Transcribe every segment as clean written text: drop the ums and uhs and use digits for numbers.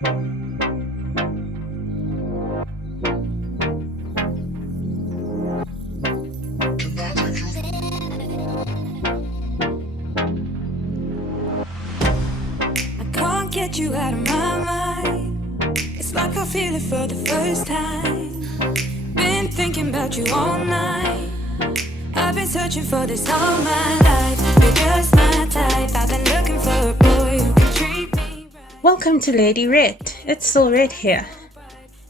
Can't get you out of my mind. It's like I feel it for the first time. Been thinking about you all night. I've been searching for this all my life. You're just my type. I've been looking for a boy who can treat me right. Welcome to Lady Rette. It's still Rette here.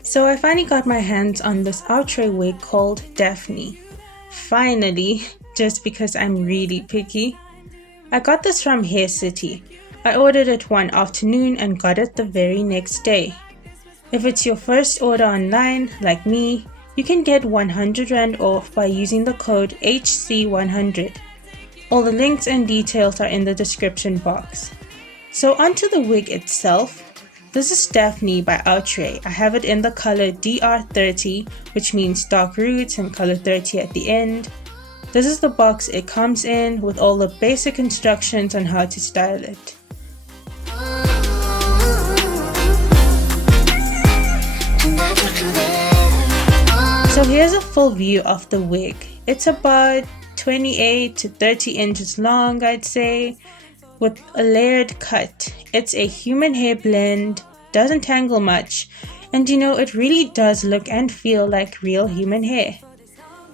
So I finally got my hands on this outre wig called Daphne. Finally, just because I'm really picky. I got this from Hair City. I ordered it one afternoon and got it the very next day. If it's your first order online, like me, you can get 100 Rand off by using the code HC100. All the links and details are in the description box. So onto the wig itself. This is Daphne by Outre. I have it in the color DR30, which means dark roots and color 30 at the end. This is the box it comes in with all the basic instructions on how to style it. So here's a full view of the wig. It's about 28 to 30 inches long, I'd say, with a layered cut. It's a human hair blend, doesn't tangle much, and it really does look and feel like real human hair.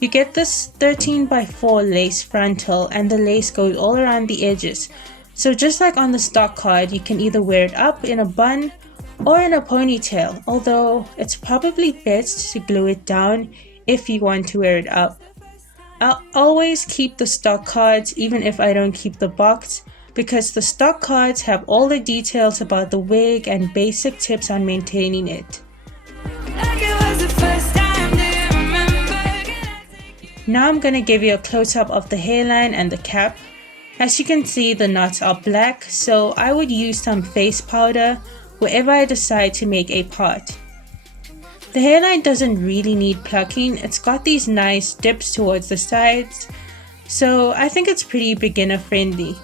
You get this 13x4 lace frontal and the lace goes all around the edges. So just like on the stock card, you can either wear it up in a bun or in a ponytail, although it's probably best to glue it down if you want to wear it up. I'll always keep the stock cards even if I don't keep the box, because the stock cards have all the details about the wig and basic tips on maintaining it. Now I'm gonna give you a close-up of the hairline and the cap. As you can see, the knots are black, so I would use some face powder wherever I decide to make a part. The hairline doesn't really need plucking. It's got these nice dips towards the sides, so I think it's pretty beginner friendly.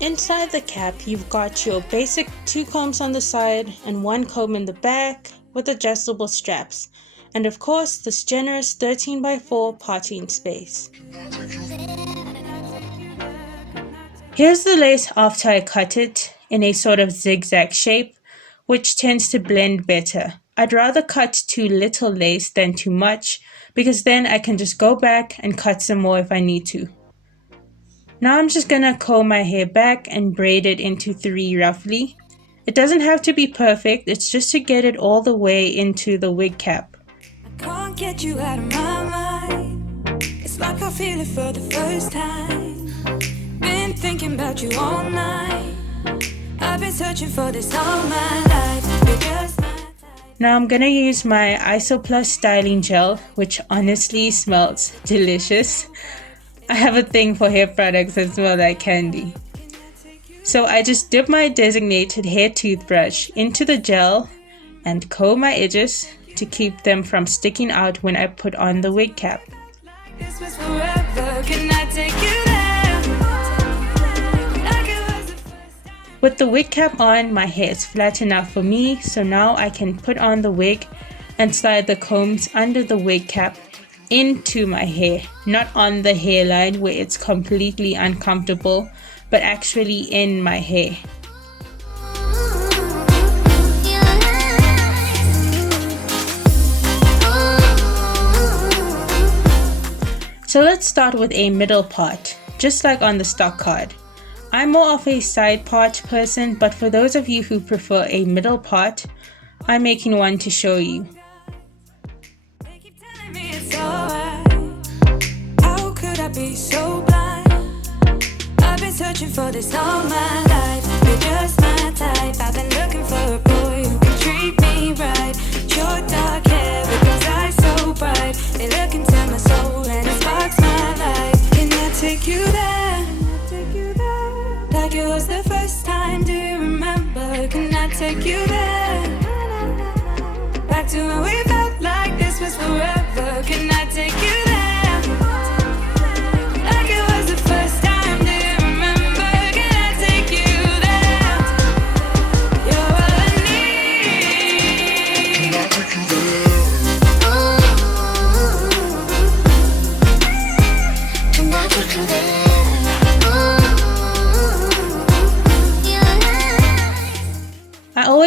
Inside the cap, you've got your basic 2 combs on the side and 1 comb in the back with adjustable straps, and of course this generous 13x4 parting space. Here's the lace after I cut it in a sort of zigzag shape, which tends to blend better. I'd rather cut too little lace than too much, because then I can just go back and cut some more if I need to. Now I'm just gonna comb my hair back and braid it into 3 roughly. It doesn't have to be perfect, it's just to get it all the way into the wig cap. I can't get you out of my mind. It's like I feel it for the first time. Been thinking about you all night. I've been searching for this all my life. You're just my type. Now I'm gonna use my Isoplus styling gel, which honestly smells delicious. I have a thing for hair products that smell like candy. So I just dip my designated hair toothbrush into the gel and comb my edges to keep them from sticking out when I put on the wig cap. This was forever. Can I take you there? Like it was the first time. With the wig cap on, my hair is flat enough for me, so now I can put on the wig and slide the combs under the wig cap into my hair, not on the hairline where it's completely uncomfortable, but actually in my hair. So let's start with a middle part, just like on the stock card. I'm more of a side part person, but for those of you who prefer a middle part, I'm making one to show you. They keep telling me it's alright. How could I be so blind? I've been searching for this all my life. You're just my type. I've been looking for a boy who can treat me right. Your dark hair with those eyes so bright. They look into my soul and it sparks my life. Can I take you there? Like it was the first time, do you remember? Can I take you there? Back to when we felt like this was forever. Can I take you there? Like it was the first time.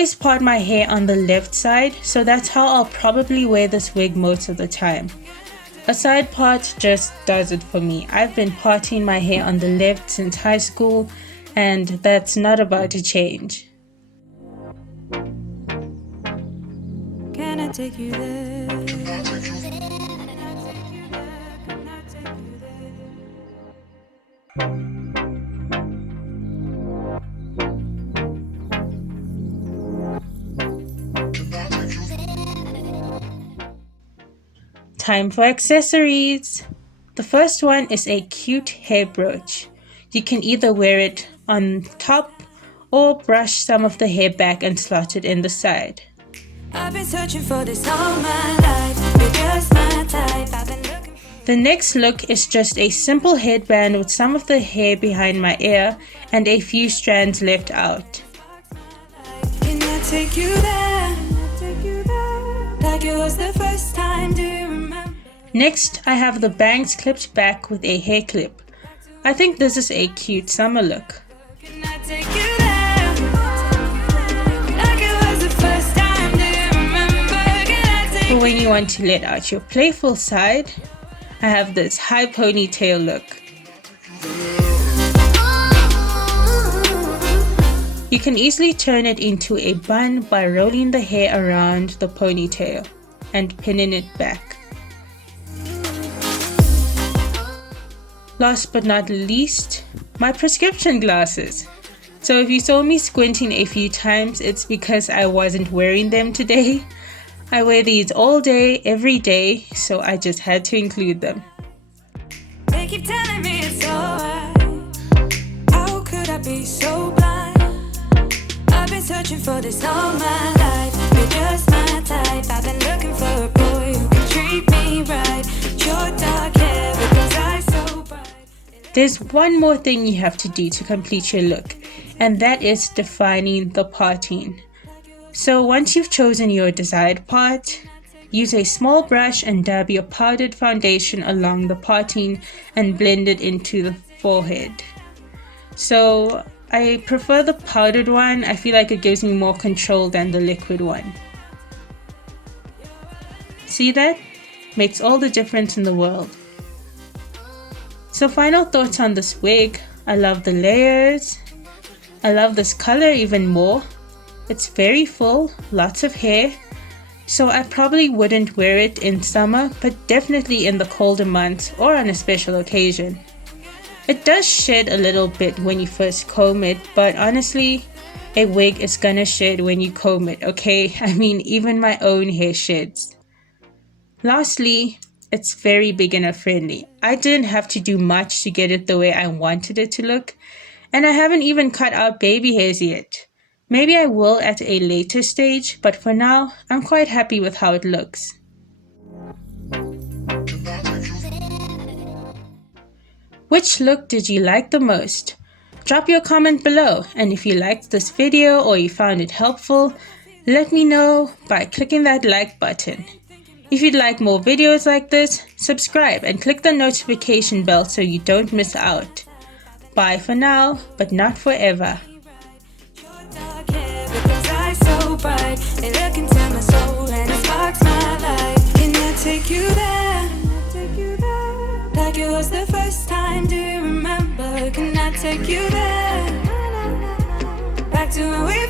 always part my hair on the left side, so that's how I'll probably wear this wig most of the time. A side part just does it for me. I've been parting my hair on the left since high school, and that's not about to change. Can I take you there? Time for accessories. The first one is a cute hair brooch. You can either wear it on top or brush some of the hair back and slot it in the side. I've been searching for this all my life. You're just my type. I've been looking. The next look is just a simple headband with some of the hair behind my ear and a few strands left out. Can I take you there? Like it was the first time, do you remember? Next, I have the bangs clipped back with a hair clip. I think this is a cute summer look. Can I take you there? Like it was the first time, do you remember? Can I take For when you want to let out your playful side, I have this high ponytail look. You can easily turn it into a bun by rolling the hair around the ponytail and pinning it back. Last but not least, my prescription glasses. So if you saw me squinting a few times, it's because I wasn't wearing them today. I wear these all day, every day, so I just had to include them. They keep telling me it's alright. How could I be so blind? I've been searching for this all my life. You're just my type. I've been looking for a boy who can treat me right. Your dark hair with those eyes so bright. There's one more thing you have to do to complete your look, and that is defining the parting. So once you've chosen your desired part, use a small brush and dab your powdered foundation along the parting and blend it into the forehead. So I prefer the powdered one. I feel like it gives me more control than the liquid one. See that? Makes all the difference in the world. So final thoughts on this wig. I love the layers. I love this color even more. It's very full, lots of hair. So I probably wouldn't wear it in summer, but definitely in the colder months or on a special occasion. It does shed a little bit when you first comb it, but honestly, a wig is gonna shed when you comb it, okay? I mean, even my own hair sheds. Lastly, it's very beginner friendly. I didn't have to do much to get it the way I wanted it to look, and I haven't even cut out baby hairs yet. Maybe I will at a later stage, but for now, I'm quite happy with how it looks. Which look did you like the most? Drop your comment below, and if you liked this video or you found it helpful, let me know by clicking that like button. If you'd like more videos like this, subscribe and click the notification bell so you don't miss out. Bye for now, but not forever. Your dark hair with those eyes so bright. They look into my soul and it sparks my life. Can I take you there? Like it was the first time, do you remember? Can I take you there? Back to when we